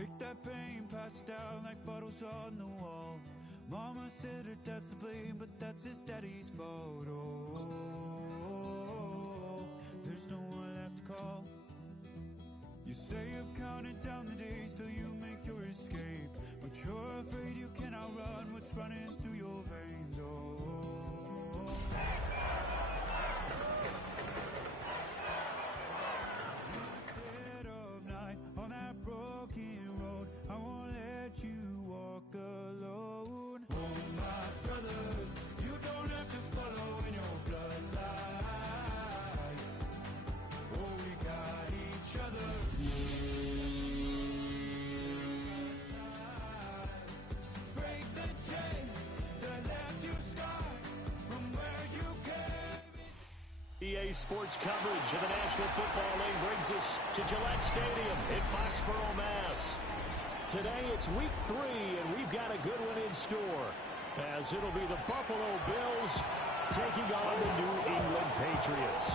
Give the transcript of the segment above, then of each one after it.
Take that pain, pass it down like bottles on the wall. Mama said her dad's to blame, but that's his daddy's fault. Oh, there's no one left to call. You stay up counting down the days till you make your escape, but you're afraid you cannot run what's running through your veins. Oh, dead of night on that broken road, I won't let you walk alone. Oh my brother, you don't have to follow in your bloodline. Oh, we got each other. Break the chain that left you scarred from where you came. EA Sports coverage of the National Football League brings us to Gillette Stadium in Foxborough, Mass. Today it's week 3, and we've got a good one in store, as it'll be the Buffalo Bills taking on the New England Patriots.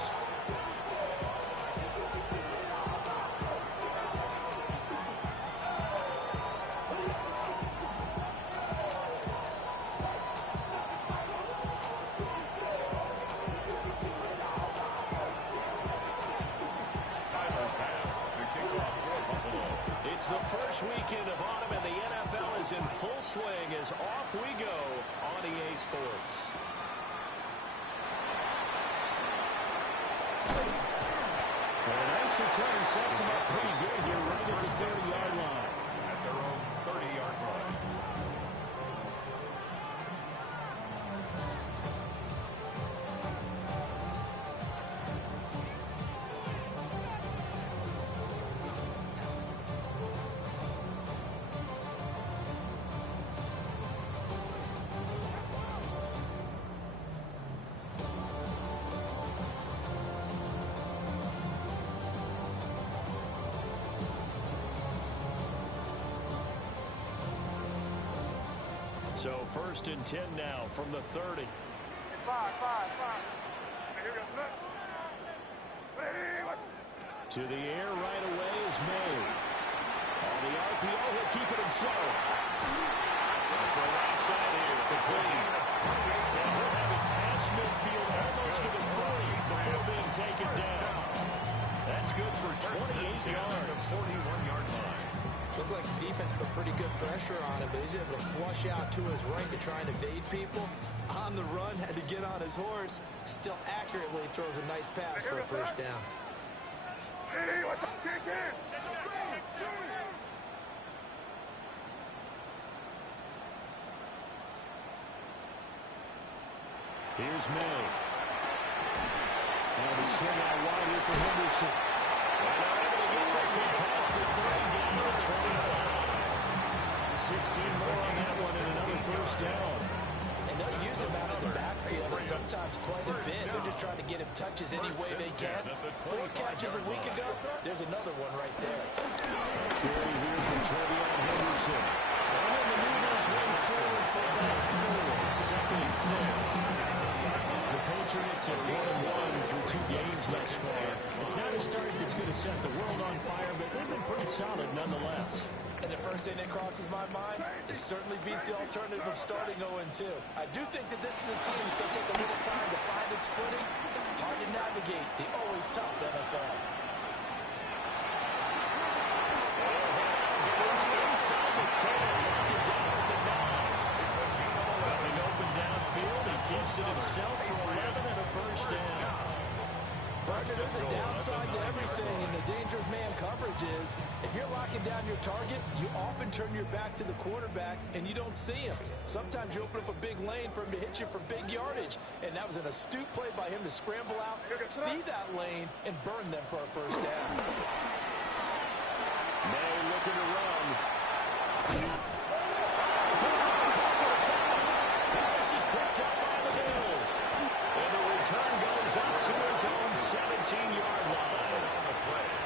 It's the first weekend of autumn, and the NFL is in full swing as off we go on EA Sports. And a nice return sets them up pretty good here right at the 30-yard line. At their own 30-yard line. So 1st and 10 now from the 30. To the air right away is May. On the RPO, he'll keep it himself. For the right side here, complete. And he'll have it past midfield almost to the 40 before being taken down. That's good for 28 yards. 41-yard line. Looked like the defense put pretty good pressure on him, but he's able to flush out to his right to try and evade people. On the run, had to get on his horse. Still accurately throws a nice pass for a first down. Here's May. And a swing out wide here for Henderson. Past the 30 down to the 25. 16 more on that one and another first down. And they'll use him out of the backfield and sometimes quite a bit. They're just trying to get him touches any way they can. 4 catches a week ago. There's another one right there. Carry here from Trevion Henderson. And then the movers win forward for about 4. 2nd and 6. The Patriots are 1-1 through 2 games thus far. It's not a start that's going to set the world on fire, but they've been pretty solid nonetheless. And the first thing that crosses my mind, it certainly beats the alternative of starting 0-2. I do think that this is a team that's going to take a little time to find its footing. Hard to navigate the always tough NFL. Inside the 10, lock it down at the 9. Running open downfield, he keeps it himself for 11 and a first down. Partner, there's a downside to everything, and the danger of man coverage is if you're locking down your target, you often turn your back to the quarterback and you don't see him. Sometimes you open up a big lane for him to hit you for big yardage, and that was an astute play by him to scramble out, see that lane, and burn them for a first down. May looking to run. Pass is picked up by the Bills. And the return goes out to his own 17-yard line.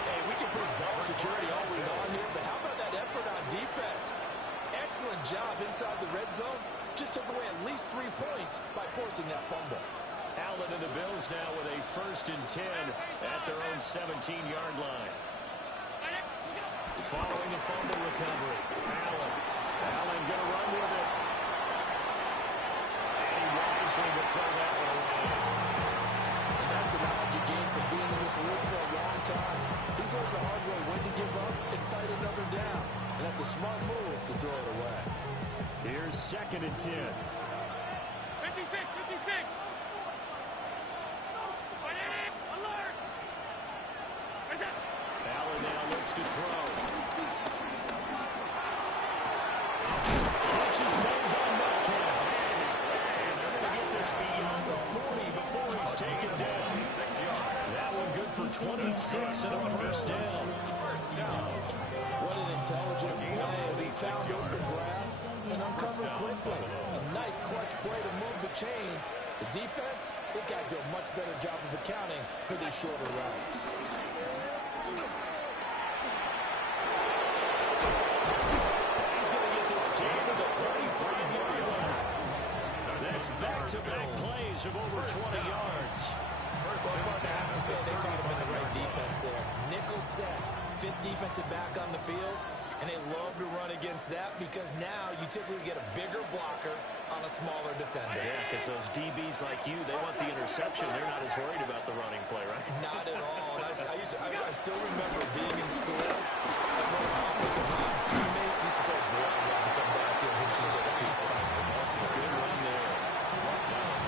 Hey, we can push ball security all we want here, but how about that effort on defense? Excellent job inside the red zone. Just took away at least 3 points by forcing that fumble. Allen and the Bills now with a 1st and 10 at their own 17-yard line. Following the fumble recovery, Allen going to run with it. And he wisely will throw that one away. And that's the knowledge you gain from being in this league for a long time. He's learned the hard way when to give up and fight another down. And that's a smart move to throw it away. Here's 2nd and 10. 56. Alert! Allen now looks to throw. Catch is made by Metcalf. And they're going to get this beyond the 40 before he's taken down. That one good for 26 and a first down. What an intelligent play as he found open grass and uncovered quickly. A nice clutch play to move the chains. The defense, they got to do a much better job of accounting for these shorter routes. He's going to get this team to the 35-yard line. That's back-to-back plays of over 20 yards. Well, I have to say they caught him in the right defense there. Nickel set, 5th defensive back on the field, and they love to run against that because now you typically get a bigger blocker on a smaller defender. Yeah, because those DBs like you, they want the interception. They're not as worried about the running play, right? Not at all. I still remember being in school, and one of the offensive line teammates used to say, boy, I'd love to come downfield and hit you with the people. Good run there.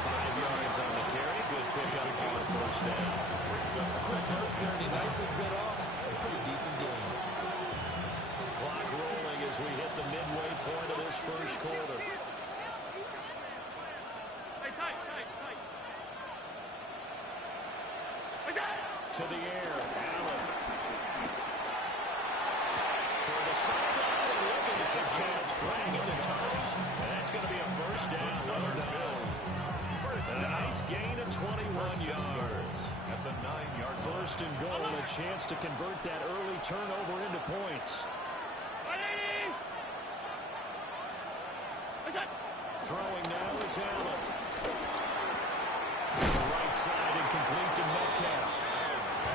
5 yards on the carry. Good pickup on the first down. Quick burst there, and he nicely bit off. A pretty decent game. Clock rolling as we hit the midway point of this first quarter. Tight. To the air, Allen. For the sideline and looking at the catch, dragging the toes, and that's going to be a first down. Well done. And a nice gain of 21 yards. At the 9-yard line. First and goal, a chance to convert that early turnover into points. 180! Throwing now is Allen. The right side incomplete to Metcalf.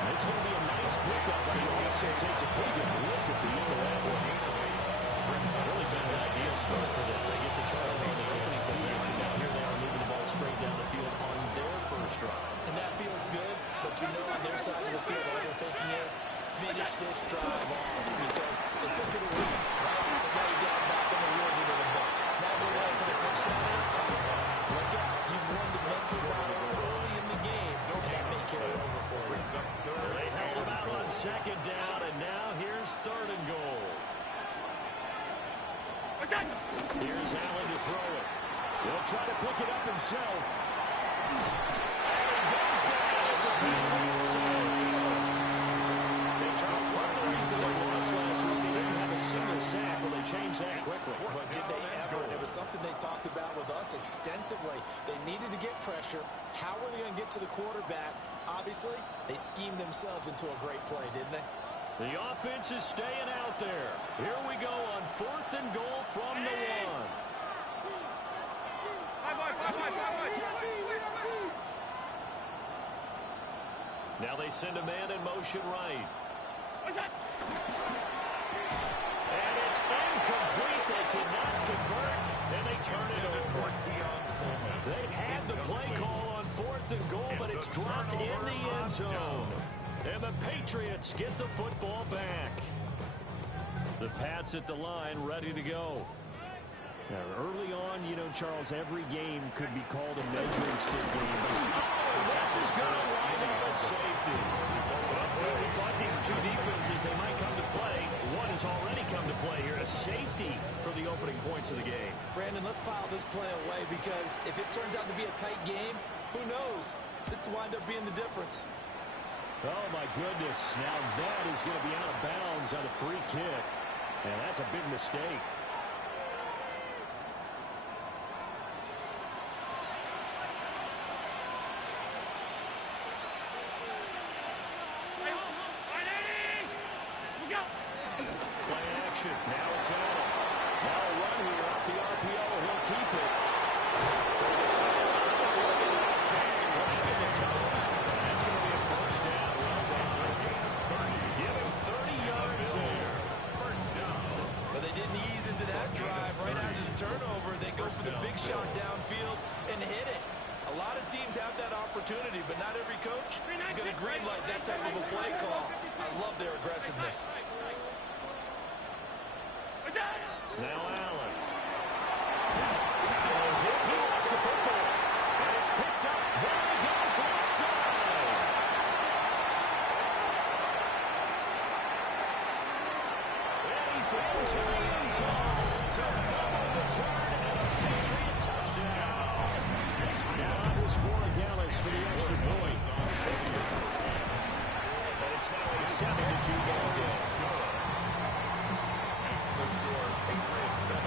It's going to be a nice pickup, but he also takes a pretty good look at the end of that one. Really been an ideal start for them. They get the turnover on the opening possession. Now here they are moving the ball straight down the field on their first drive. And that feels good, but you know on their side of the field all they're thinking is finish this drive off because they took it away. Right? So now you got back in the wheels a little bit. Now they're going to put a touchdown in. Look out. You've won the mental battle early in the game, and that may carry over for you. They held him out on 2nd down, and now here's 3rd and goal. Here's Allen to throw it. He'll try to pick it up himself. And he goes down. It's a Patriot save. Hey, Charles, part of the reason they lost last week, they didn't have a single sack. Well, they changed that quickly. But did they ever? And it was something they talked about with us extensively. They needed to get pressure. How were they going to get to the quarterback? Obviously, they schemed themselves into a great play, didn't they? The offense is staying out there. Here we go on 4th and goal from the 1. Now they send a man in motion right. And it's incomplete. They cannot convert, and they turn it over. They had the play call on 4th and goal, but it's dropped in the end zone. And the Patriots get the football back. The Pats at the line, ready to go. Now, early on, you know, Charles, every game could be called a measuring stick game. This is going to wind up a safety. Well, we thought these two defenses, they might come to play. One has already come to play here. A safety for the opening points of the game. Brandon, let's file this play away because if it turns out to be a tight game, who knows? This could wind up being the difference. Oh, my goodness. Now that is going to be out of bounds on a free kick. And that's a big mistake. Play action. Now it's Allen. Now a run here off the RPO. He'll keep it. For the sideline. Look at that catch. Dragging the toes. That's going to be a first down. Well done for him. Give him 30 yards there. drive right after the turnover. They go for the big shot downfield and hit it. A lot of teams have that opportunity, but not every coach is going to greenlight that type of a play call. I love their aggressiveness. Now Allen. He lost the football. And it's picked up. There he goes left side. And he's into the end zone. It's a fumble return and a Patriot touchdown. Now Andres Borregales for the extra point. And it's now a 7-2 ball game. The score, Patriots 7,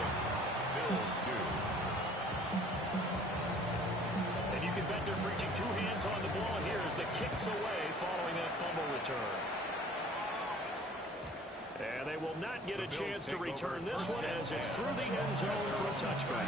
Bills 2. And you can bet they're preaching two hands on the ball here as the kick's away following that fumble return. And they will not get a chance to return this one as it's through the end zone for a touchback.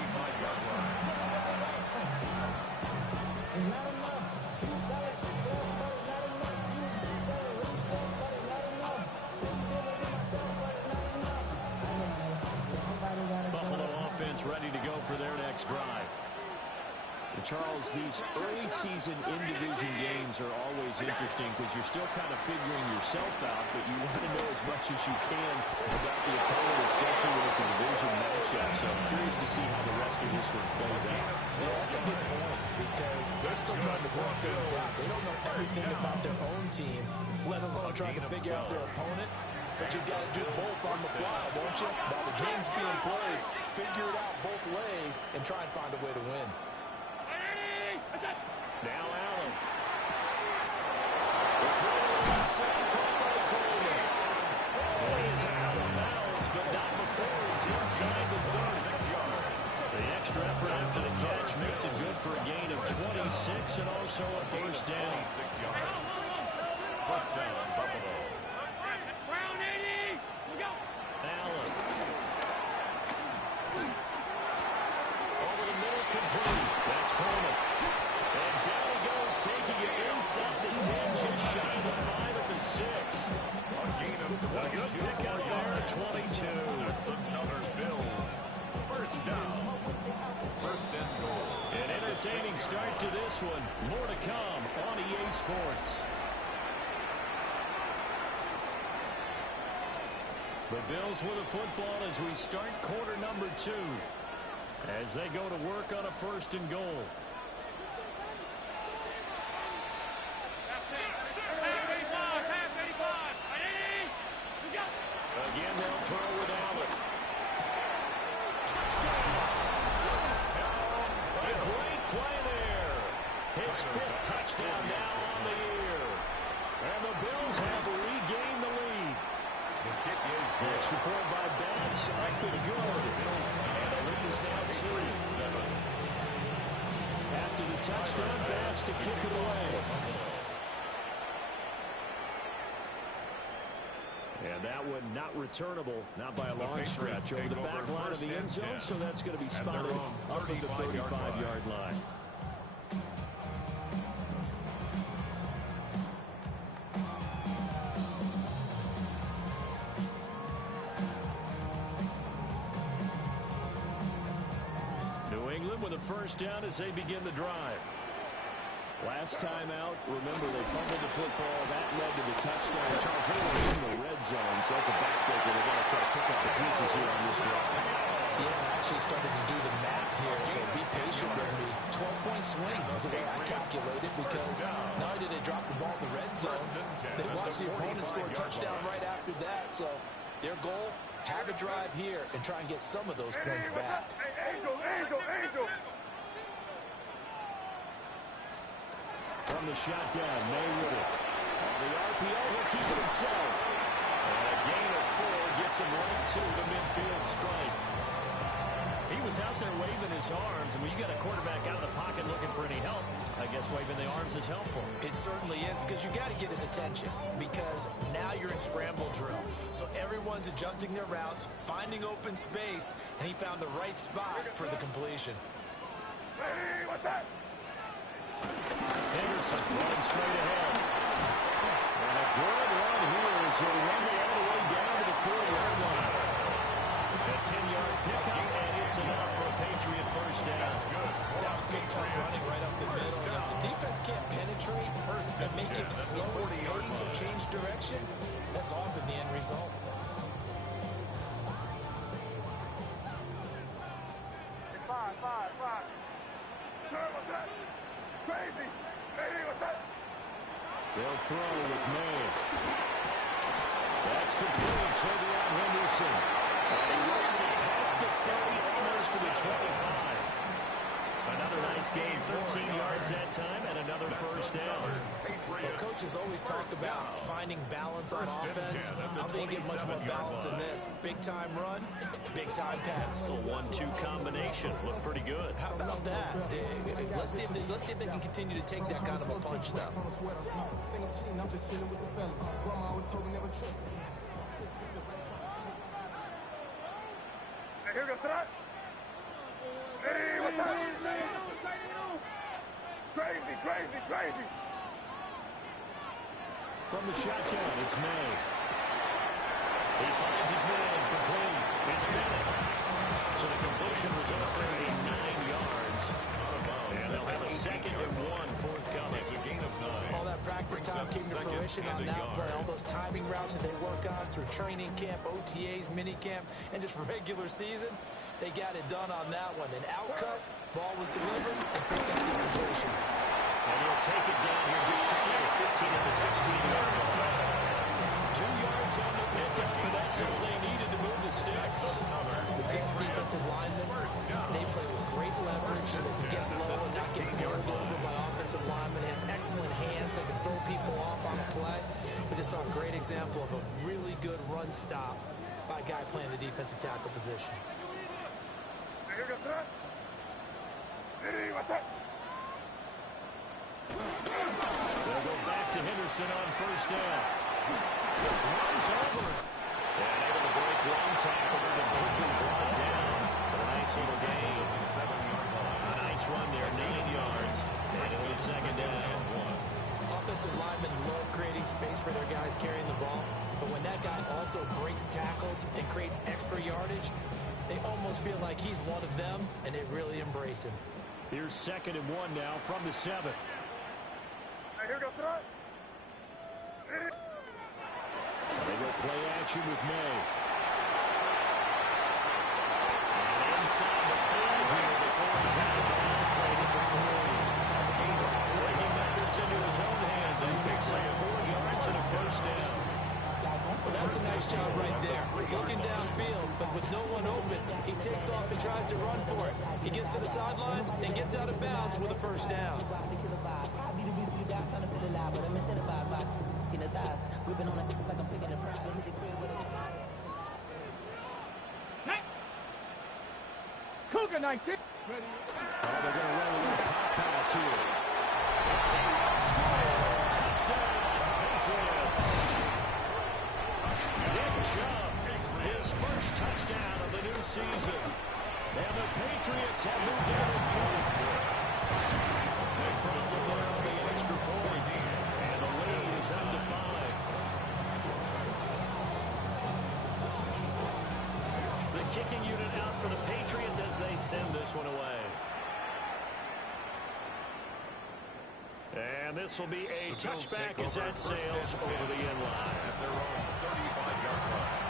Buffalo offense ready to go for their next drive. And Charles, these early season in-division games are always interesting because you're still kind of figuring yourself out, but you want to know as much as you can about the opponent, especially when it's a division matchup. So I'm curious to see how the rest of this one plays out. Yeah, that's a good point because they're still trying to work things out. They don't know everything about their own team, let alone trying to figure out their opponent. But you've got to do both on the fly, don't you? While the game's being played, figure it out both ways and try and find a way to win. Now Allen. The throw to the inside, caught by Coleman. Well, he is out of bounds, but not before he's inside the 36 yards. The extra effort after the catch makes it good for a gain of 26 and also a first down. 6 yards. First down, Buffalo. Allen. Over the middle, complete. That's Coleman. And down he goes, taking it inside the 10, just shy of the 5 at the 6. A gain of A good pick out there, 22. That's another Bills. First down. First and goal. An entertaining start to this one. More to come on EA Sports. The Bills with a football as we start quarter number 2. As they go to work on a first and goal. Again, they'll throw with Allen. Touchdown! A great play there. His 5th touchdown now on the year. And the Bills have regained the lead. The kick is good. Extra point by Bass. Up and good. And the lead is now 2. After the touchdown, Bass to kick it away. And that one not returnable, not by a long stretch, over the back line of the end zone, so that's going to be spotted up at the 35-yard line. New England with a first down as they begin the drive. Last time out, remember, they fumbled the football. That led to the touchdown. Charles, they were in the red zone, so that's a backbreaker. They're going to try to pick up the pieces here on this drive. Yeah, I actually started to do the math here, so be patient with me. 12-point swing is the way I calculated because not only did they drop the ball in the red zone, they watched the opponent score a touchdown right after that. So their goal, have a drive here and try and get some of those points back. Angel! From the shotgun, May with it. On the RPO, he'll keep it himself. And a gain of 4 gets him right to the midfield strike. He was out there waving his arms, and when you got a quarterback out of the pocket looking for any help, I guess waving the arms is helpful. It certainly is because you got to get his attention because now you're in scramble drill. So everyone's adjusting their routes, finding open space, and he found the right spot for the completion. Hey, what's that? Henderson running straight ahead. And a good run here as he'll run all the way down to the 4-yard line. A 10-yard pickup running right up the middle. And if the defense can't penetrate and make him slow his pace or change direction, that's often the end result. Five. Sir, what's that? Crazy. Hey, what's that? They'll throw with May. That's complete. Travion Henderson. And he works it past the 30, almost to the 25. Another nice game, 13 yards that time, and another first down. Well, coaches always talk about finding balance on offense. I don't think you get much more balance than this. Big-time run, big-time pass. A 1-2 combination. Looked pretty good. How about that? Let's see if they can continue to take that kind of a punch, though. Hey, here goes that. Hey, what's up? Crazy. From the shotgun, it's May. He finds his man, complete. It's Bennett. So the completion results in 9 yards. And they'll have a 2nd and 1 forthcoming. It's a gain of 9. All that practice time came to fruition on that play. All those timing routes that they work on through training camp, OTAs, minicamp, and just regular season, they got it done on that one. An outcut, ball was delivered, and picked up the completion. And he'll take it down here just shy of 15 at the 16-yard line. 2 yards on the pickup, and that's all they needed to move the sticks. The best defensive linemen, they play with great leverage so they can get low and not get bowled over by offensive linemen. They have excellent hands. They can throw people off on a play. We just saw a great example of a really good run stop by a guy playing the defensive tackle position. Hey, here goes that. Hey, what's that? They'll go back to Henderson on first down. Runs over. And able to break one tackle and quickly brought down. But a nice little gain. 7-yard line. A nice run there, 9 yards. And it'll be 2nd down. Offensive linemen love creating space for their guys carrying the ball. But when that guy also breaks tackles and creates extra yardage, they almost feel like he's one of them, and they really embrace him. Here's 2nd and 1 now from the 7. Hey, here goes that. They go play action with May. And inside the 4 here before he's out of bounds right at the 3. Taking matters into his own hands, and he picks up 4 yards and a first down. Well, that's a nice job right there. He's looking downfield, but with no one open, he takes off and tries to run for it. He gets to the sidelines and gets out of bounds with a first down. Cougar 19. Oh, they're going to run a little pop pass here. Touchdown, Patriots. Nick Chubb, his first touchdown of the new season. And the Patriots have moved down in front. Big problem there on the extra point. And the lead is up to 5. The kicking unit out for the Patriots as they send this one away. And this will be a touchback as that sails over the end line. At their own 35-yard line.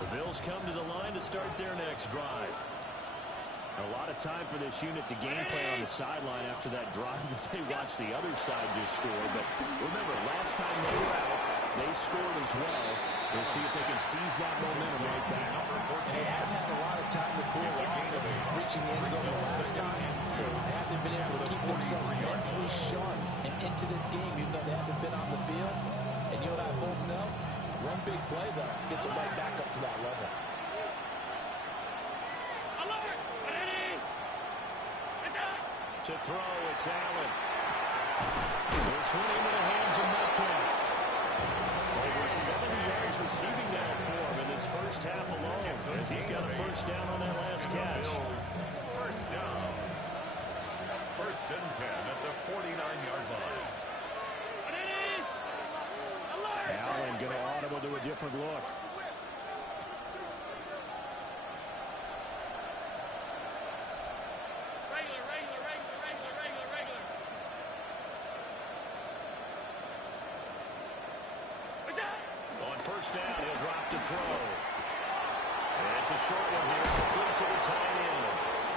The Bills come to the line to start their next drive. A lot of time for this unit to game plan on the sideline after that drive that they watched the other side just score. But remember, last time they were out, they scored as well. We'll see if they can seize that momentum right back. They haven't had a lot of time to cool off, reaching the end zone the last time, so they haven't been able to keep themselves mentally sharp and into this game, even though they haven't been on the field. And you and I both know, one big play, though, gets them right back up to that level. To throw, it's Allen. This one into the hands of Metcalf. Over 70 yards receiving down for him in this first half alone, as he's got a first down on that last catch. First down. First and 10 at the 49-yard line. Allen going to audible to a different look. On first down, he'll drop to throw. And it's a short one here, complete to the tight end.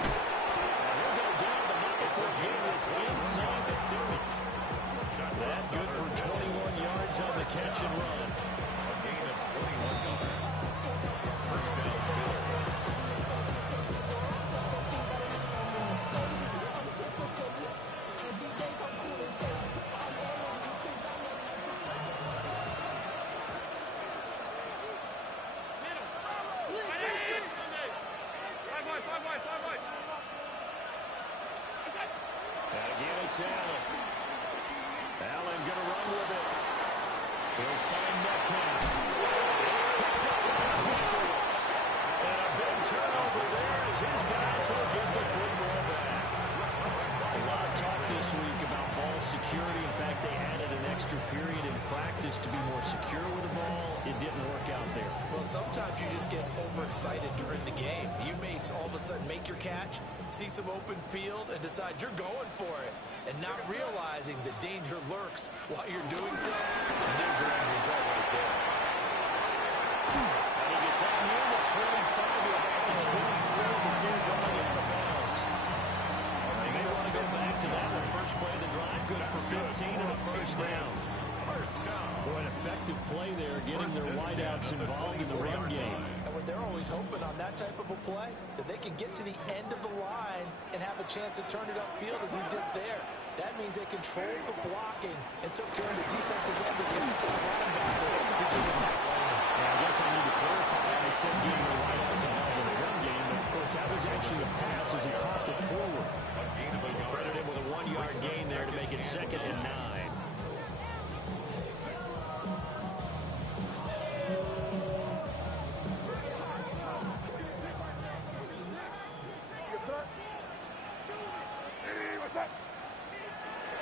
And he'll go down, but not before getting this inside the 30. That good for 21 yards on the catch and run. A gain of 21 yards. First down, Bills. And again, it's Allen. Allen going to run with it. He'll find Metcalf. It's picked up by the Patriots. And a big turnover there as his guys will get the football back. A lot of talk this week about ball security. In fact, they added an extra period in practice to be more secure with the ball. It didn't work out there. Well, sometimes you just get overexcited during the game. You may all of a sudden make your catch, see some open field, and decide you're going for it, and not realizing the danger lurks while you're doing so. And there's your end result right there. And he gets out near the 25 to about the 24 before going out of bounds. They may want to go back to that one. First play of the drive, good for 15 and a first down. Boy, an effective play there, getting their wideouts involved in the run game. And when they're always hoping on that type of a play, that they can get to the end of the line and have a chance to turn it upfield as he did there. That means they controlled the blocking and took care of the defensive end of the outside linebacker to get in that lane. Yeah, I guess I need to clarify. I said getting the wideouts involved in the run game, but of course that was actually a pass as he popped it forward. We'll credit him with a 1-yard gain there to make it 2nd and 9.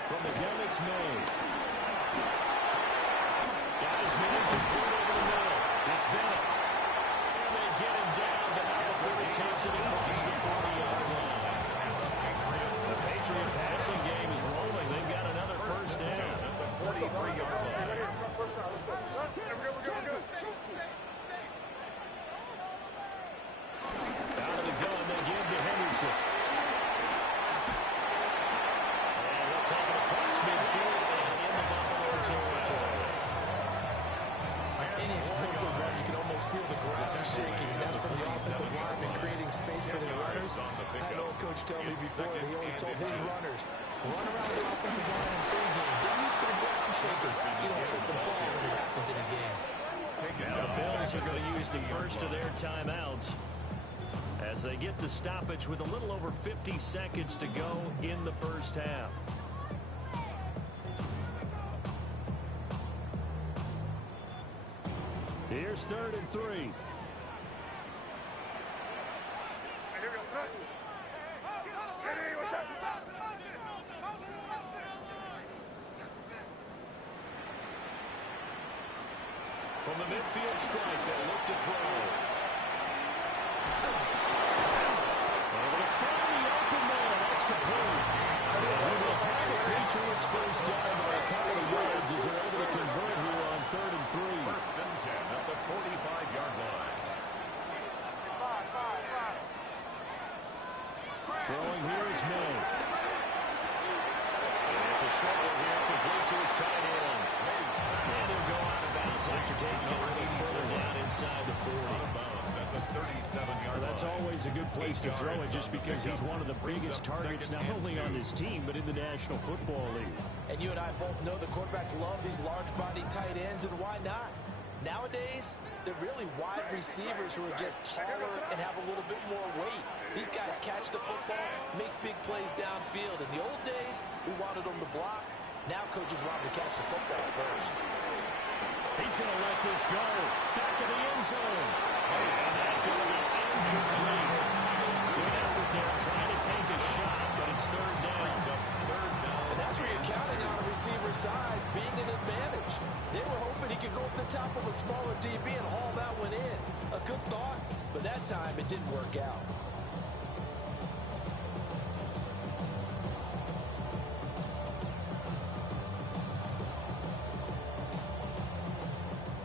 From the gun, it's made. Got his man complete over the middle. It's Bennett. And they get him down, but not before he takes it across the 40-yard line. The Patriot passing game is rolling. They've got another first down. 43-yard line. Out of the gun, they give to Henderson. And he'll take it across midfield and in the Buffalo territory. Any explosive run, you can almost feel the ground shaking, and that's from the offensive lineman creating space for their runners. I had an old coach tell me before that he always told his runners, run around the offensive line in pregame. Get used to the ground shaking so you don't slip and fall when it happens in a game. Now the Bills are going to use the first of their timeouts as they get the stoppage with a little over 50 seconds to go in the first half. Here's 3rd and 3. From the midfield strike, they'll look to throw. Able to find the open man. That's complete. And we will have the Patriots first down by a couple of yards as they're able to convert here on 3rd and 3. First and 10 at the 45-yard line. Throwing here is May. And it's a short one here, complete to his tight end. And he'll go out of bounds after taking it a little further down inside the 40. Out of bounds at the 37-yard line. That's always a good place to throw it just because he's one of the biggest targets not only on this team but in the National Football League. And you and I both know the quarterbacks love these large-bodied tight ends, and why not? Nowadays, they're really wide receivers who are just taller and have a little bit more weight. These guys catch the football, make big plays downfield. In the old days, we wanted them to block. Now coaches want them to catch the football first. He's going to let this go. Back in the end zone. And that goes incomplete. Good effort there trying to take a shot, but it's 3rd down. it didn't work out.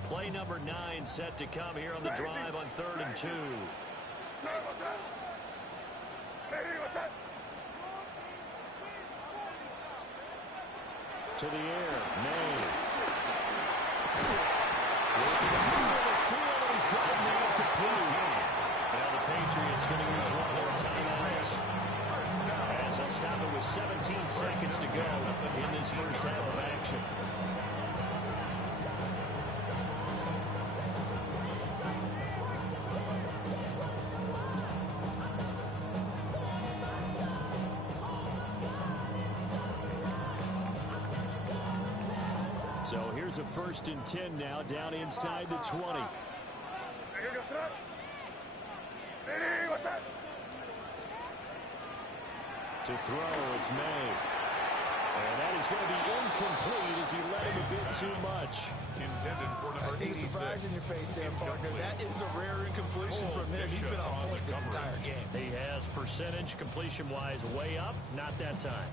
Play number 9 set to come here on the drive on 3rd and 2. To the air, May. He's got it now complete. Now the Patriots going to use one of their timeouts. As they'll stop it with 17 seconds to go in this first half of action. So here's a 1st and 10 now down inside the 20. To throw, it's May. And that is going to be incomplete as he let him a bit too much. Intended for number I see the 86. surprise in your face there, partner. That is a rare incompletion from him. He's been on point this entire game. He has percentage completion-wise way up, not that time.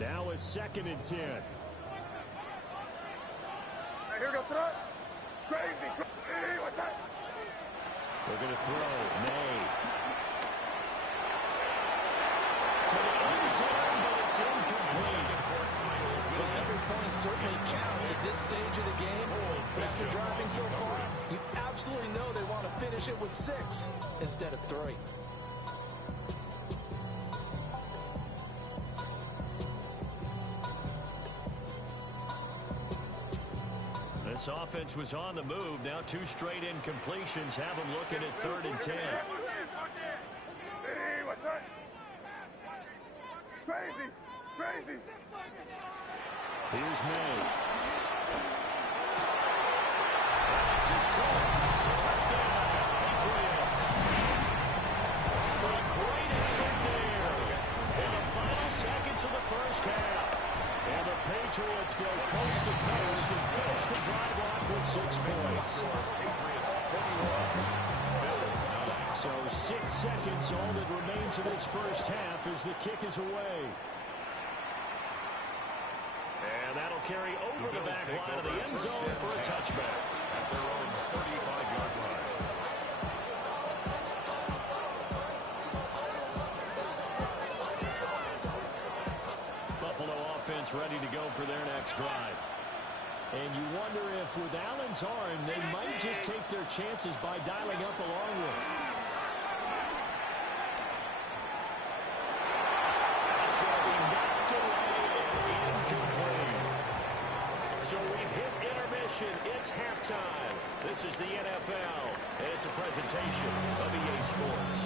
Now a 2nd and 10. They're going to throw. May. To the end zone, but it's incomplete. Well, every point certainly counts at this stage of the game. But after driving so far, you absolutely know they want to finish it with 6 instead of 3. This offense was on the move. Now 2 straight incompletions have them looking at 3rd and 10. Crazy. Here's May. This is caught. Touchdown, Patriots. A great effort there. In the final seconds of the first half. And the Patriots go coast to coast and finish the drive off with 6 points. So 6 seconds, all that remains of this first half as the kick is away. And that'll carry over the back line of the end zone for a touchback. At their own 35-yard line. Buffalo offense ready to go for their next drive. And you wonder if with Allen's arm, they might just take their chances by dialing up a long one. That's going to be knocked away and incomplete. So we've hit intermission. It's halftime. This is the NFL, and it's a presentation of EA Sports.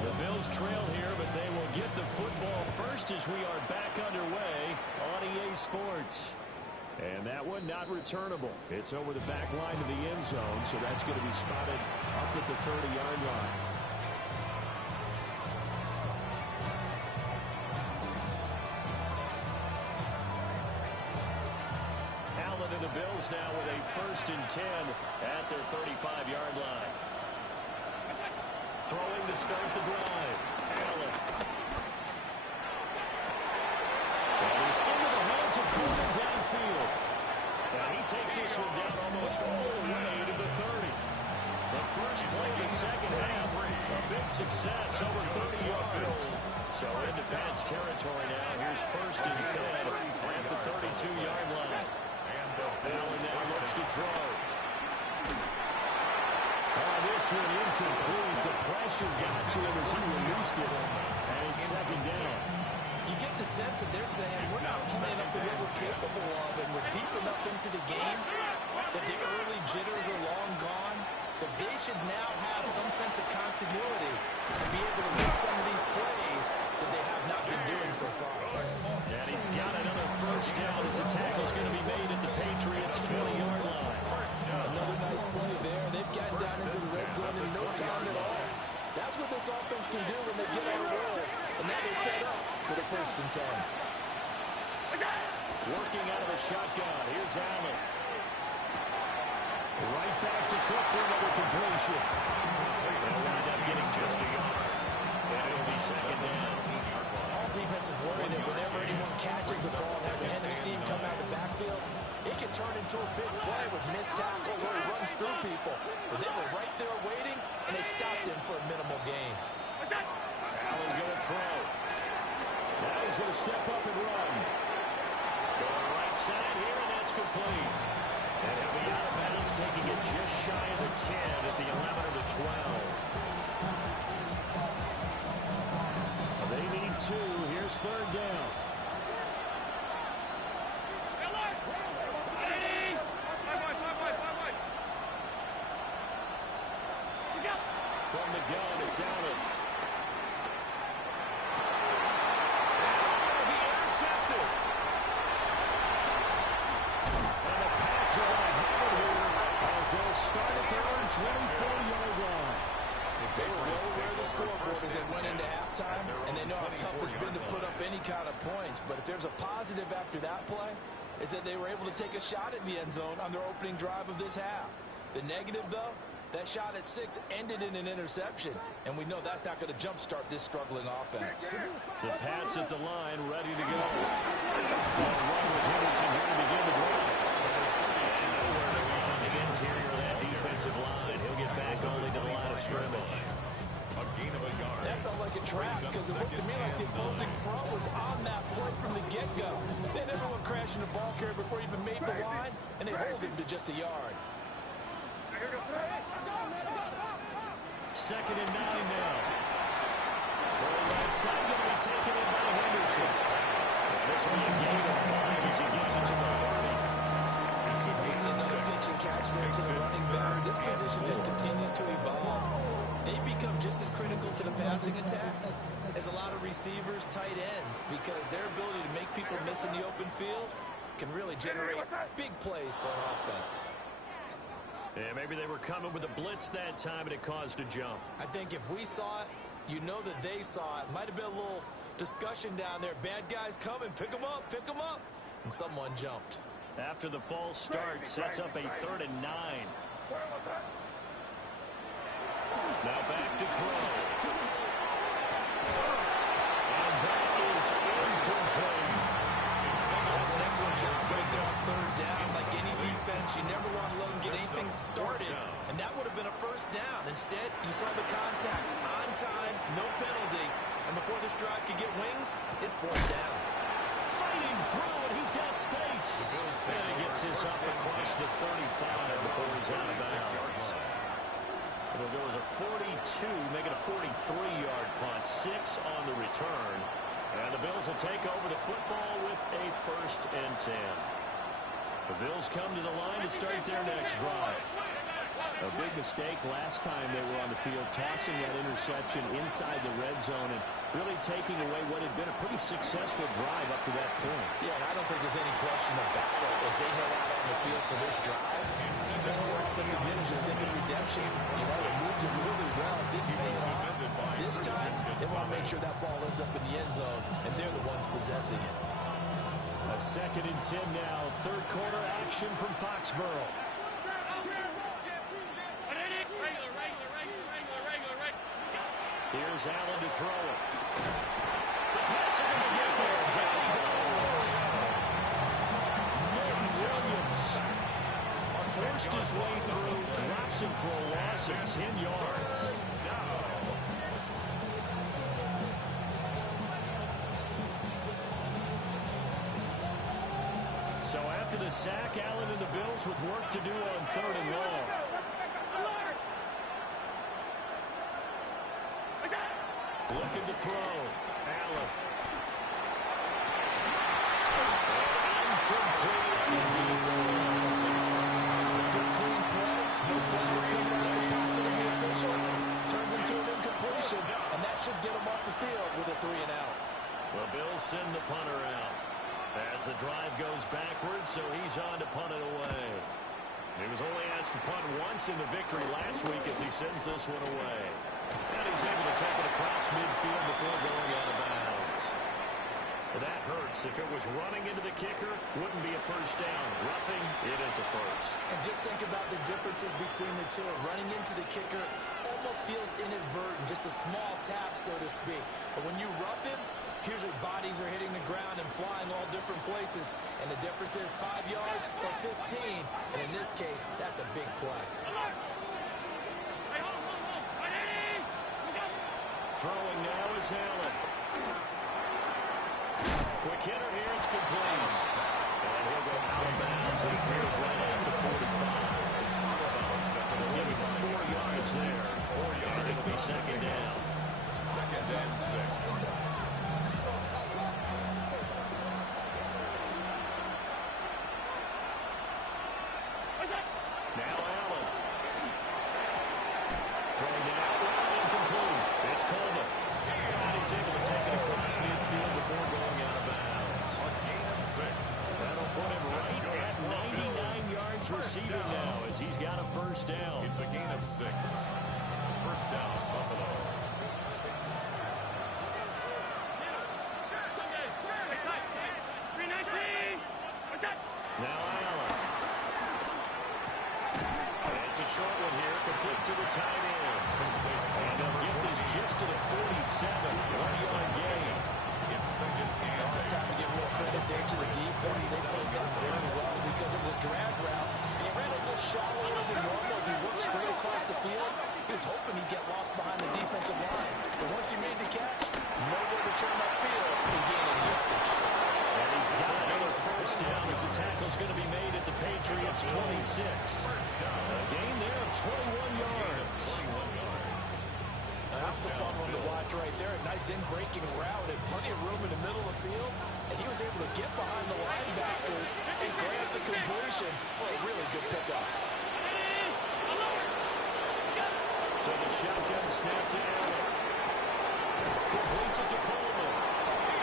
The Bills trail here, but they will get the football first as we are back underway on EA Sports. And that one not returnable. It's over the back line of the end zone, so that's going to be spotted up at the 30-yard line. Allen and the Bills now with a 1st and 10 at their 35-yard line. Throwing to start the drive. Allen. That is into the hands of Cooper downfield. And he takes this one down almost all the way to the 30. The first play of the second half, a big success, over 30 yards. So into Pats territory now. Here's 1st and 10 at the 32-yard line. Allen now looks to throw. This one incomplete. The pressure got to him as he released it. And it's 2nd down. You get the sense that they're saying we're not playing up to what we're capable of, and we're deep enough into the game that the early jitters are long gone, that they should now have some sense of continuity and be able to make some of these plays that they have not been doing so far. And he's got another 1st down as the tackle's going to be made at the Patriots' 20-yard line. Another nice play there. They've gotten down into the red zone in no time at all. That's what this offense can do when they get on a roll. And now they're set up for the 1st and 10. Working out of the shotgun. Here's Allen. Right back to Cook for another completion. They'll wind up getting just a yard. And it'll be 2nd down. All defenses worry that whenever anyone catches the ball and has a head of steam come out of the backfield, it can turn into a big play with missed tackles or he runs through people. But they were right there waiting, and they stopped him for a minimal gain. Allen going to throw. Now he's going to step up and run. Going right side here, and that's complete. And he'll be out of bounds, taking it just shy of the 10 at the 11 or the 12. They need 2. Here's 3rd down. From the gun, it's Allen. And be intercepted. And the Pats are going to have it here as they'll start at their own 24-yard line. They were well aware of the scoreboard as they went into halftime, and they know how tough it's been to put up any kind of points. But if there's a positive after that play, is that they were able to take a shot at the end zone on their opening drive of this half. The negative, though, that shot at 6 ended in an interception, and we know that's not going to jumpstart this struggling offense. The Pats at the line, ready to go. They'll run with Henderson here to begin the drive. And nowhere to go on the interior of that defensive line. He'll get back only to the line of scrimmage. A gain of a yard. That felt like a trap because it looked to me like the opposing front was on that play from the get-go. They had everyone crashing the ball carrier before he even made the line, and they hold him to just a yard. 2nd and 9 now. Full right side going to be taken in by Henderson. And this will be a gain of 5 as he gets it to the 30. We see another pitch and catch there to the running back. This position just continues to evolve. They become just as critical to the passing attack as a lot of receivers, tight ends, because their ability to make people miss in the open field can really generate big plays for an offense. Yeah, maybe they were coming with a blitz that time and it caused a jump. I think if we saw it, you know that they saw it. Might have been a little discussion down there. Bad guys coming, pick them up, pick them up. And someone jumped. After the false start, sets up a 3rd and 9. Now back to throw. And that is incomplete. That's an excellent job right there on 3rd down. Like any defense, you never want to let them get anything started. And that would have been a 1st down. Instead, you saw the contact on time, no penalty. And before this drive could get wings, it's 4th down. Fighting through, and he's got space. And he gets this up across the 35 before he's out of bounds. It'll go as a 42, make it a 43-yard punt. 6 on the return. And the Bills will take over the football with a 1st and 10. The Bills come to the line to start their next drive. A big mistake last time they were on the field, tossing that interception inside the red zone and really taking away what had been a pretty successful drive up to that point. Yeah, and I don't think there's any question about it. As they head out on the field for this drive, the offensive men just thinking redemption. You know, they moved it really well, didn't pay off. This time, they want to make sure that ball ends up in the end zone, and they're the ones possessing it. A 2nd and 10 now. 3rd quarter action from Foxborough. Here's Allen to throw it. The Pats are going to get there. Down he goes. Milton Williams forced his way through, drops him for a loss of 10 yards. So after the sack, Allen and the Bills with work to do on 3rd and long. Looking to throw. Allen. Incomplete. Clean play. No flags coming out of the pocket of the officials. Turns into an incompletion, and that should get them off the field with a 3 and out. The Bills send the punter out as the drive goes backwards, so he's on to punt it away. He was only asked to punt once in the victory last week as he sends this one away. And he's able to take it across midfield before going out of bounds. That hurts. If it was running into the kicker, wouldn't be a first down. Roughing, it is a first. And just think about the differences between the two. Running into the kicker almost feels inadvertent, just a small tap, so to speak. But when you rough him, here's your bodies are hitting the ground and flying all different places. And the difference is 5 yards or 15. And in this case, that's a big play. Throwing now is Allen. Quick hitter here, it's complete. And he'll go out of bounds. It appears right at the 45. They'll give him 4 yards there. 4 yards. It'll be second down. Second and 6. Now Allen. Throwing it out wide, incomplete. It's Coleman. And he's able to take it across midfield before going out of bounds. A gain of 6. That'll put him right at 99 yards receiving now as he's got a first down. It's a gain of 6. First down, Buffalo. Now Allen. It's a short one here, complete to the tight end. And they'll get this just to the 47. 1 yard gain. It's second and It's time to give real credit there to the defense. They played that very well because it was a drag route. And he ran a little shallower than normal as he worked straight across the field. He was hoping he'd get lost behind the defensive line. But once he made the catch, nowhere to turn upfield and gain any yardage. And he's got another first down as the tackle's going to be made at the Patriots' 26. A gain there of 21 yards. That's the fun one to watch right there. A nice in-breaking route and plenty of room in the middle of the field. And he was able to get behind the linebackers and grab the completion for a really good pickup. So the shotgun snap to Allen. Completes it to Coleman.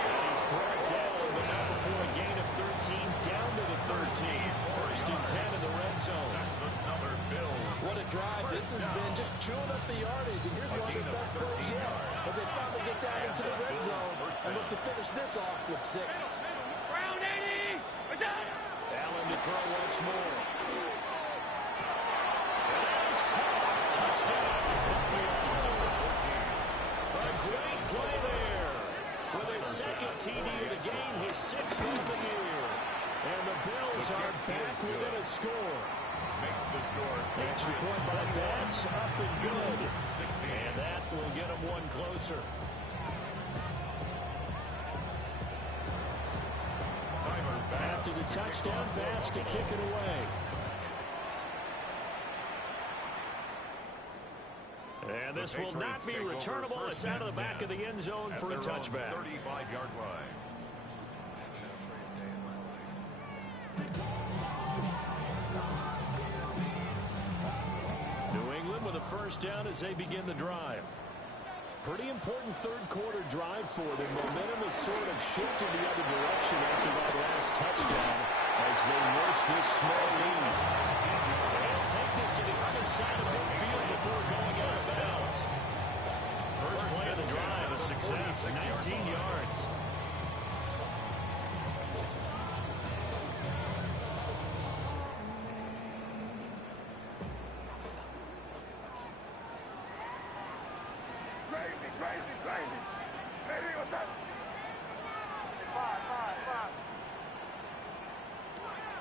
And he's brought down, but not before a gain of 13, down to the 13. First and 10 in the red zone. That's another Bills. What a drive this has been, just chewing up the yardage. And here's one of the best plays yet as they finally get down into the red zone and look to finish this off with 6. Allen to throw once more. And that is caught. Touchdown. A great play there. With his second TD of the game, his 6th of the year. And the Bills are back within a score. Makes the score. Extra point by Bass, up and good. And that will get him one closer. Timer back. After the touchdown, Bass to kick it away. And this will not be returnable. It's out of the back of the end zone for a touchback. 35-yard line. New England with a first down as they begin the drive. Pretty important third quarter drive for them. Momentum has sort of shifted the other direction after that last touchdown as they nurse this small lead. They'll take this to the other side of midfield before going out of bounds. First play of the drive, a success, 19 yards. Crazy. Ready, what's up? 5.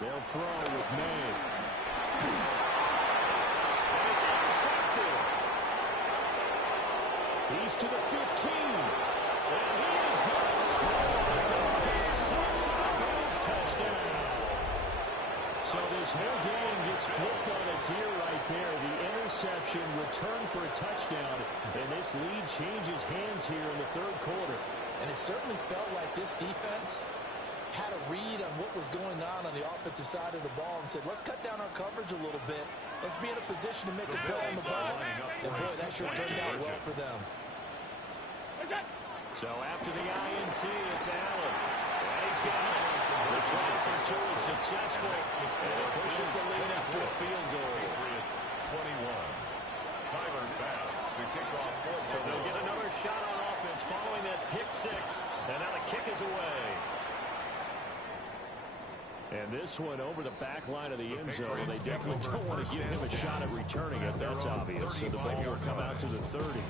They'll throw with May. And it's intercepted. He's to the 15. And he is going to score. It's a big 6 touchdown. So this whole game gets flipped on its ear right there. The interception returned for a touchdown. And this lead changes hands here in the third quarter. And it certainly felt like this defense had a read on what was going on the offensive side of the ball and said, let's cut down our coverage a little bit. Let's be in a position to make a play on the ball. And boy, that sure turned out well for them. So after the INT, it's Allen. And he's got it. The try for 2 is successful. And it pushes the lead up to a field goal. Patriots 21. Tyler Bass to kick off. So they'll get another shot on offense following that pick six. And now the kick is away. And this one over the back line of the end zone. They definitely don't want to give him a shot at returning it. That's obvious. So the ball will come out to the 30.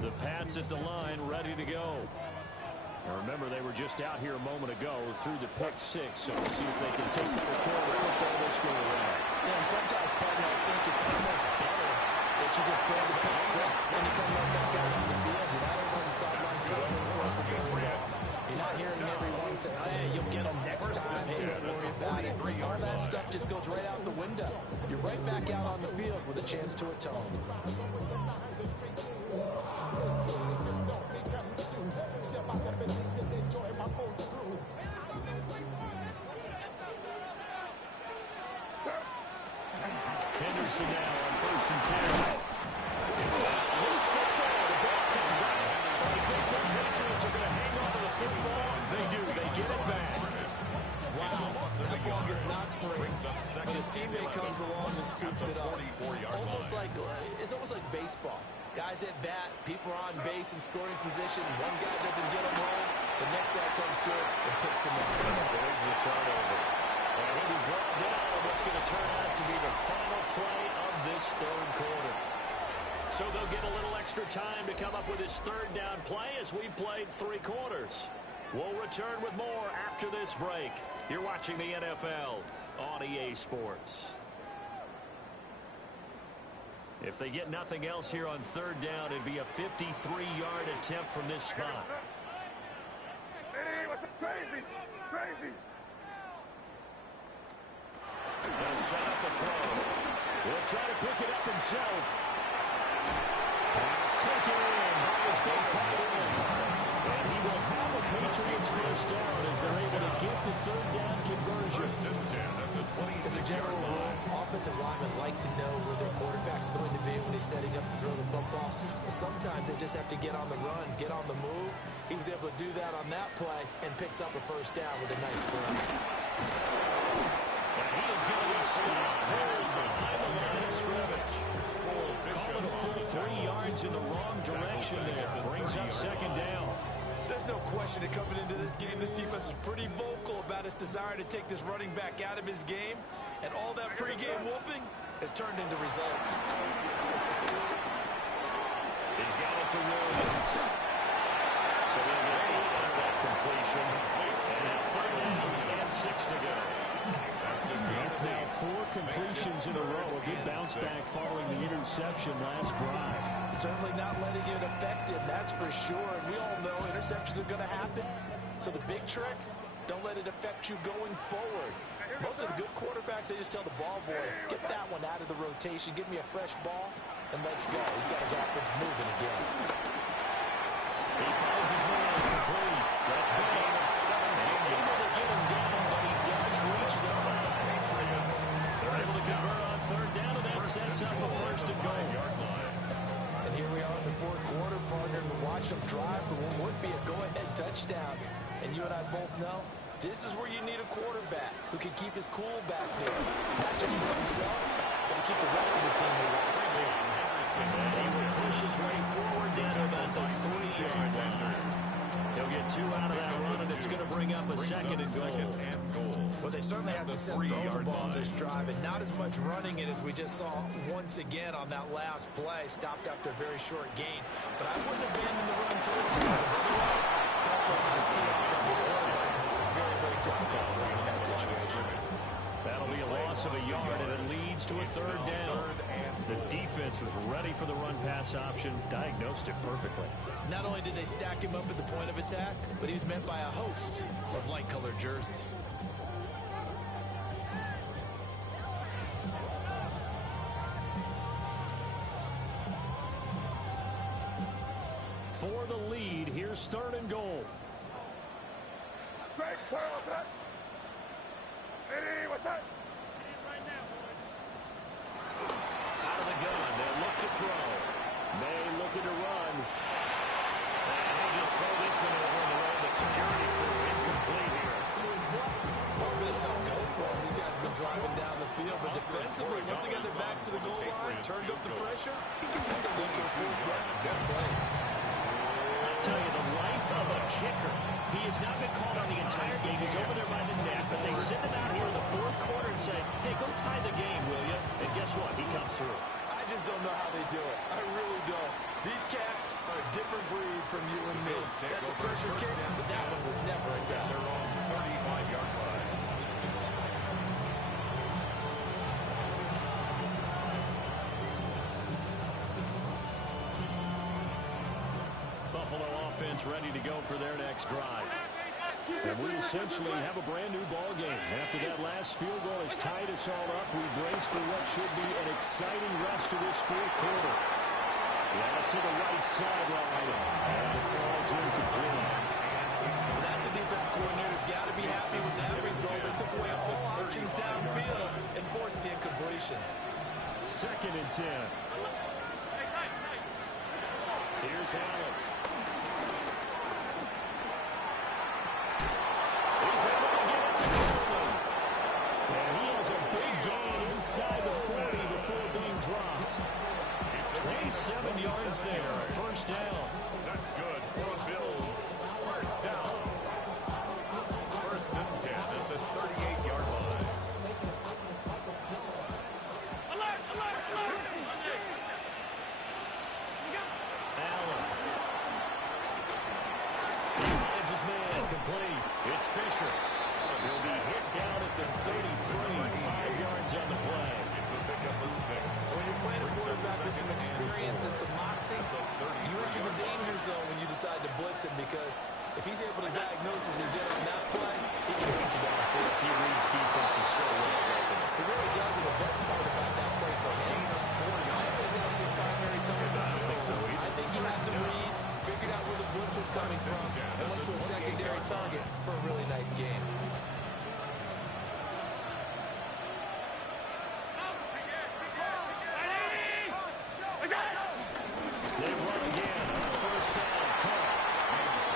The Pats at the line, ready to go. Now remember, they were just out here a moment ago through the pick six. So we'll see if they can take better care of the football this go around. Yeah, and sometimes, partner, I think it's almost better that you just throw the pick six and you come right back out on the field. You're not over on the sidelines waiting for it to go in. You're not hearing everyone say, hey, you'll get them next time. Hey, don't worry about it. All that stuff just goes right out the window. You're right back out on the field with a chance to atone. Henderson now on 1st and 10. Loose football. The ball comes out. I think the Patriots are going to hang on to the football. They do. They get it back. Wow. That ball gets knocked free. And a teammate comes along and scoops it up. It's almost like baseball. Guys at bat, people are on base in scoring position. One guy doesn't get him home. The next guy comes through and picks him up. There's the turnover. And he'll be brought down on what's going to turn out to be the final play of this third quarter. So they'll get a little extra time to come up with his third down play as we've played 3 quarters. We'll return with more after this break. You're watching the NFL on EA Sports. If they get nothing else here on third down, it'd be a 53-yard attempt from this spot. Hey, what's up? Crazy! Crazy! They'll set up the throw. He'll try to pick it up himself. Pass taken in by his big tight end. And he will have a Patriots first down as they're able to get the third down conversion. 1st and 10 at the 26-yard As a general rule, offensive linemen like to know where their quarterback's going to be when he's setting up to throw the football. But sometimes they just have to get on the run, get on the move. He was able to do that on that play and picks up a first down with a nice throw. And he is going to be stopped cold behind the line of scrimmage. Call it a full 3 yards in the wrong direction there. Brings up second down. There's no question that coming into this game, this defense was pretty vocal about its desire to take this running back out of his game. And all that pregame whooping has turned into results. He's got it to Williams. So they'll get 8 out of that completion. And now third down and 6 to go. That's now 4 completions in a row. A good bounce back following the interception last drive. Certainly not letting it affect him, that's for sure. And we all know interceptions are going to happen. So the big trick, don't let it affect you going forward. Most of the good quarterbacks, they just tell the ball boy, get that one out of the rotation, give me a fresh ball, and let's go. He's got his offense moving again. He finds his man complete. That's big. Able to get him down, but he does reach the 5. They're able to convert on third down, and that sets up a 1st and goal. And here we are in the 4th quarter, partner. We watch them drive for what would be a go-ahead touchdown. And you and I both know this is where you need a quarterback who can keep his cool back there. Not just for himself, but to keep the rest of the team relaxed too. And he will push his way forward down to about the 3-yard line. He'll get 2 out of that run, and it's going to bring up a 2nd and goal. Well, they certainly had success throwing the ball on this drive, and not as much running it as we just saw once again on that last play. Stopped after a very short gain. But I wouldn't abandon the run totally, because otherwise, pass rushers just tee off on the quarterback, and it's very, very difficult for him in that situation. That'll be a loss of a yard, and it leads to a 3rd down. The defense was ready for the run-pass option, diagnosed it perfectly. Not only did they stack him up at the point of attack, but he was met by a host of light-colored jerseys. For the lead, here's 3rd and goal. Greg, what's that? Hey, what's that? Out of the gun, they'll look to throw. May looking to run. And he'll just throw this one over the road. The security crew incomplete here. turned up the pressure. It's going to lead to a fourth down. Well played. I'll tell you, the life of a kicker. He has not been called on the entire game. He's over there by the net, but they send him out here in the fourth quarter and say, hey, go tie the game, will you? And guess what? He comes through. I just don't know how they do it. I really don't. These cats are a different breed from you and me. That's a pressure kick, but that one was never a doubt. They're on 35-yard line. Buffalo offense ready to go for their next drive. And we essentially have a brand new ball game. After that last field goal has tied us all up, we brace for what should be an exciting rest of this fourth quarter. Yeah, to the right sideline. And it falls incomplete. Well, that's a defensive coordinator's got to be happy with that result. They took away all options downfield and forced the incompletion. 2nd and 10. Here's Allen. He's able to get it to Coleman. And he has a big gain inside the 40 before being dropped. 27 yards there. First down. That's good for the Bills. First down. 1st and 10 at the 38-yard line. Alert! Alert! Alert! Allen. He finds his man. Complete. It's Fisher. Will be hit down at the 33. 5 yards on the play. It's a pickup of 6. When you're playing a quarterback with some experience and some moxie, you enter the danger zone when you decide to blitz him, because if he's able to diagnose as he did on that play, he can reach you downfield. He reads defenses so well, doesn't he? He really does, and the best part about that play for him, I think that was his primary target. I don't think so either. I think he had the read, figured out where the blitz was coming from, and went to a secondary target for a really nice game. They run again on 1st down. Cook.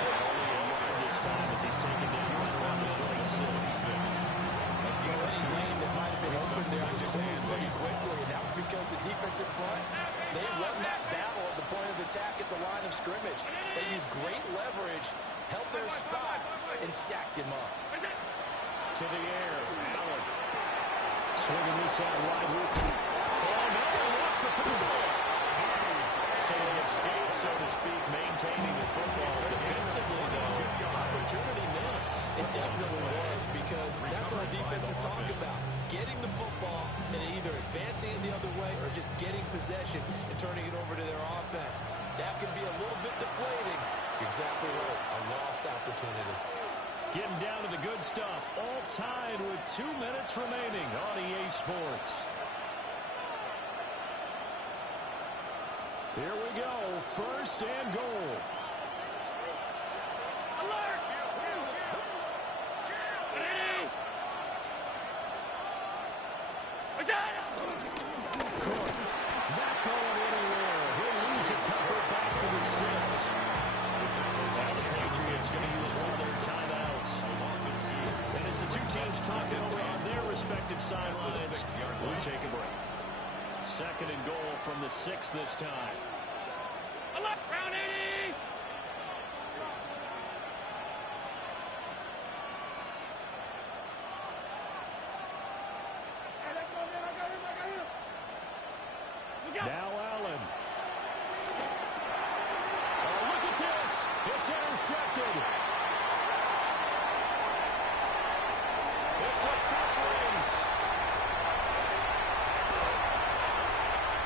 And only a yard this time as he's taken down right around the 26. Any lane that might have been open there was closed pretty quickly, and that was because the defensive front, they won that battle at the point of attack at the line of scrimmage. They used great leverage, held their spot, and stacked him up. To the air. Allen. Swinging this out wide with him. Oh, no, he lost the football. So he escaped, so to speak, maintaining the football. Defensively, though, opportunity miss. It definitely was, because that's all defenses talk about. Getting the football and either advancing it the other way or just getting possession and turning it over to their offense. That can be a little bit deflating. Exactly right. A lost opportunity. Getting down to the good stuff. All tied with 2 minutes remaining on EA Sports. Here we go. 1st and goal. Alert! Ready! Cook. Not going anywhere. He'll lose a couple back to the 6. Now the Patriots going to use one of their timeouts. And as the two teams talking over on their respective sidelines, we'll take a break. 2nd and goal from the 6 this time. Alert! Round 80! Now Allen. Oh, look at this. It's intercepted. It's a foot race.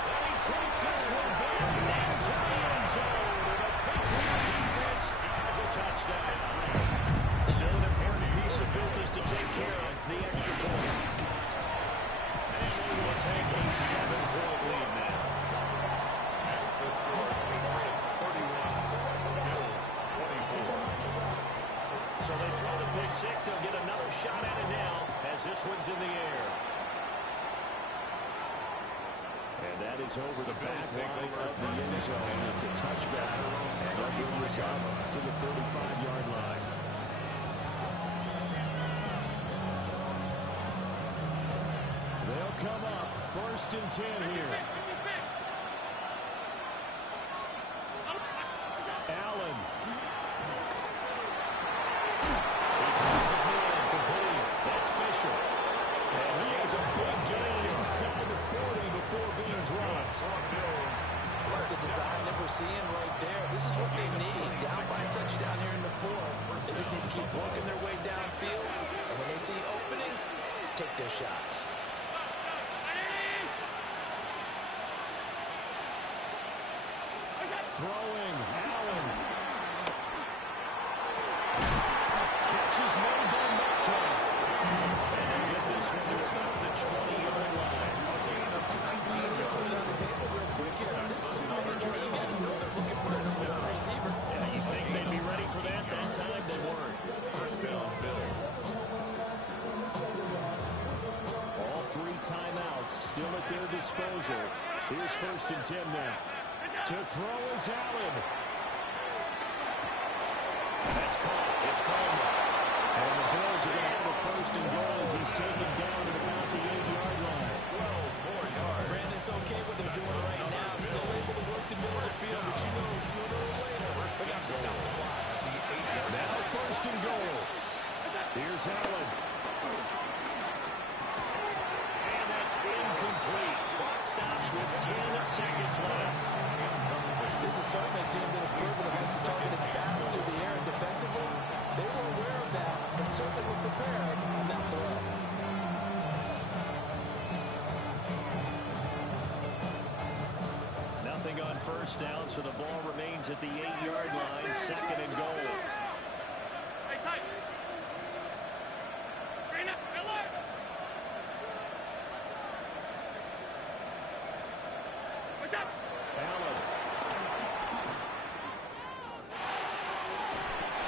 And he takes this one back into the end zone. And the Patriot defense has a touchdown. Still an important piece of business to take care of, the extra point. And they will take a 7-point lead now. As the score, Patriots 31, Bills 24. So they throw the pick six. They'll get another shot at it now as this one's in the air. And that is over the back line of the end zone. It's a touchback. And they'll bring this up to the 35-yard line. They'll come up 1st and 10 here. keep working their way downfield, and when they see openings, take their shots. Throwing, Allen. Catch is made by Metcalf. And they get this one to about the 20-yard line. Just put it on the table real quick here. This is two-man injury. You got to know they're looking for their number one receiver. Yeah, you think they'd be ready for that? That time they weren't. First down, Bills. All 3 timeouts still at their disposal. Here's 1st and 10 now. To throw is Allen. That's caught. It's Coleman. And the Bills are going to have a 1st and goal as he's taken down at about the 8-yard line. 12 more yards. Brandon, it's okay what they're doing right now. Still able to work the middle of the field, but you know sooner or later they got to stop the clock. Now 1st and goal. Here's Allen. And that's incomplete. Clock stops with 10 seconds left. This is certainly a team that has proven against a target its backs through the air and defensively. They were aware of that and certainly were prepared on that throw. Nothing on 1st down, so the ball remains at the 8-yard line. 2nd and goal. Hey, tight. Green up, alert. What's up? Allen.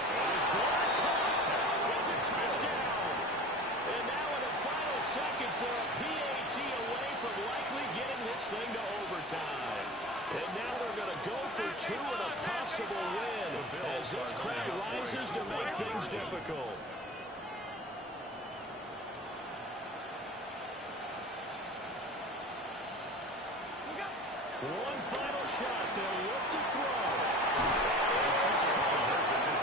It is blast. It's a touchdown. And now in the final seconds, they're a PAT away from likely getting this thing to overtime. And now they're going to go for 2 and a possible win as this crowd rises to make things difficult. One final shot. They'll look to throw. It's caught.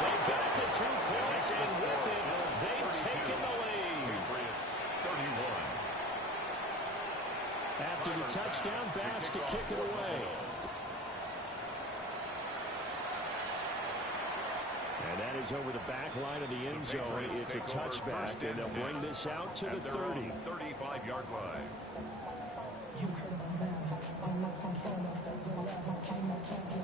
They got the 2 points, and with it, they've taken the lead. Patriots 31. After the touchdown, Bass to kick it away. And that is over the back line of the end zone. It's a touchback, and they'll bring this out to the 30. 35-yard line. You heard of a man, I love control of it, wherever came I told you.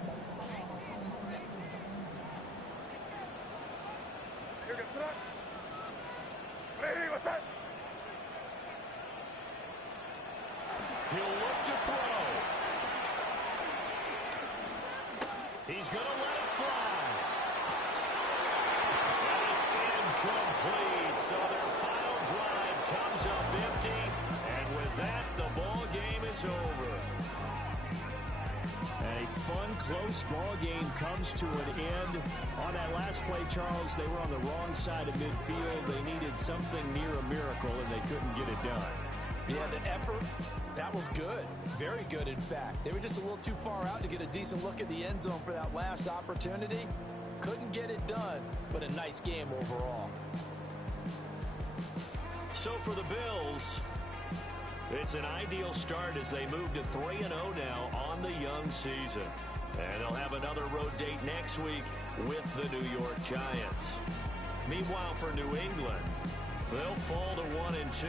He'll look to throw. He's going to let it fly. And it's incomplete. So their final drive comes up empty. And with that, the ball game is over. And a fun, close ball game comes to an end. On that last play, Charles, they were on the wrong side of midfield. They needed something near a miracle, and they couldn't get it done. Yeah, the effort, that was good. Very good, in fact. They were just a little too far out to get a decent look at the end zone for that last opportunity. Couldn't get it done, but a nice game overall. So for the Bills, it's an ideal start as they move to 3-0 now on the young season. And they'll have another road date next week with the New York Giants. Meanwhile, for New England, they'll fall to 1-2.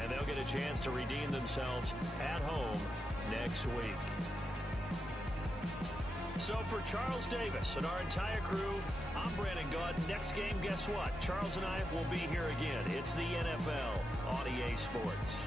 And they'll get a chance to redeem themselves at home next week. So for Charles Davis and our entire crew, I'm Brandon Gaud. Next game, guess what? Charles and I will be here again. It's the NFL on EA Sports.